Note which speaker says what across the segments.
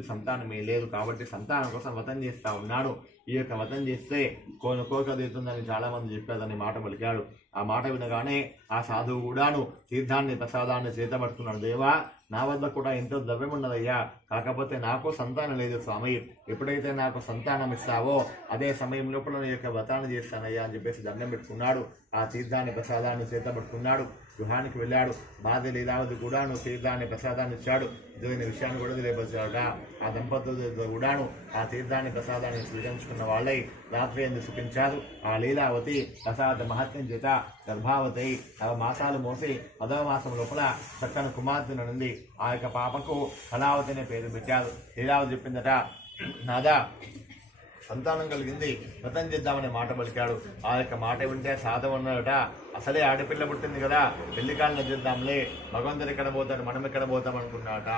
Speaker 1: కలగలేదు సంతానమే లేదు కాబట్టి సంతానం కోసం వతం చేస్తా ఉన్నాడు. ఈ యొక్క వతం చేస్తే కోన కోరిక తీరుతుందని చాలా మంది చెప్పారని మాట పలికాడు. ఆ మాట వినగానే ఆ సాధువు కూడాను తీర్థాన్ని ప్రసాదాన్ని చేతబడుతున్నాడు దేవా నా వద్ద కూడా ఎంతో ద్రవ్యం ఉన్నదయ్యా. కాకపోతే నాకు సంతానం లేదు స్వామి. ఎప్పుడైతే నాకు సంతానం ఇస్తావో అదే సమయం లోపల నీ యొక్క వ్రతాన్ని చేస్తానయ్యా అని చెప్పేసి దండం పెట్టుకున్నాడు. ఆ తీర్థాన్ని ప్రసాదాన్ని చేతబడుకున్నాడు గృహానికి వెళ్ళాడు. బాధ్య లీలావతి కూడాను తీర్థాన్ని ప్రసాదాన్ని ఇచ్చాడు. జరిగిన విషయాన్ని కూడా తెలియపరిచాడట ఆ దంపతులు కూడాను ఆ తీర్థాన్ని ప్రసాదాన్ని స్వీకరించుకున్న వాళ్ళై రాత్రి ఎందుకు సుఖించారు ఆ లీలావతి ప్రసాద మహత్యం చేత గర్భావతి నవ మాసాలు మోసి పదవ మాసం లోపల చక్కని కుమార్తె నుండి ఆ యొక్క పాపకు కళావతి అనే పేరు పెట్టారు. లీలావతి చెప్పిందట నాదా సంతానం కలిగింది వ్రతం చేద్దామనే మాట పలికాడు. ఆ యొక్క మాట వింటే సాధం అన్నాడట అసలే ఆడపిల్ల పుట్టింది కదా పెళ్ళి చేద్దాంలే భగవంతుడు ఎక్కడ పోతాడు మనం ఎక్కడ పోతాం అనుకున్నాడట.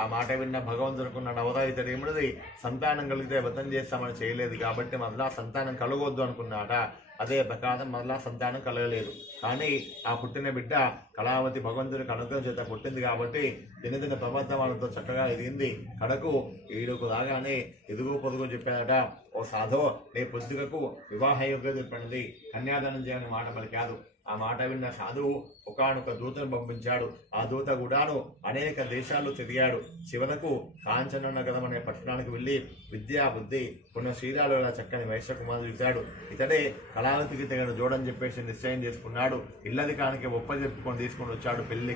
Speaker 1: ఆ మాట విన్న భగవంతుడు అనుకున్నాడు అవరా ఏమిటిది సంతానం కలిగితే వ్రతం చేస్తామని చేయలేదు కాబట్టి మరలా సంతానం కలగొద్దు అనుకున్నాడట. అదే ప్రకారం మరలా సంతానం కలగలేదు. కానీ ఆ పుట్టిన బిడ్డ కళావతి భగవంతుడికి అనుగ్రహం చేత పుట్టింది కాబట్టి దినదిన ప్రబద్ధమాలతో చక్కగా ఎదిగింది. కడకు ఈడుకు రాగానే ఎదుగు పొదుగు చెప్పాడట ఓ సాధో నీ పొద్దుగకు వివాహ యోగ్యత చెప్పినది కన్యాదానం చేయని మాట పలికాదు. ఆ మాట విన్న సాధువు ఒకనొక దూతను పంపించాడు. ఆ దూత కూడాను అనేక దేశాలు తిరిగాడు. చివరకు కాంచన నగరం అనే పట్టణానికి వెళ్ళి విద్యా బుద్ధి కొన్ని శ్రీరాలు చక్కని వైశ్య కుమారుడు ఇచ్చాడు. ఇతడే కళావతికి తగిన జోడని చెప్పేసి నిశ్చయం చేసుకున్నాడు. ఇల్లది కానికి ఒప్ప చెప్పుకొని తీసుకొని వచ్చాడు పెళ్ళి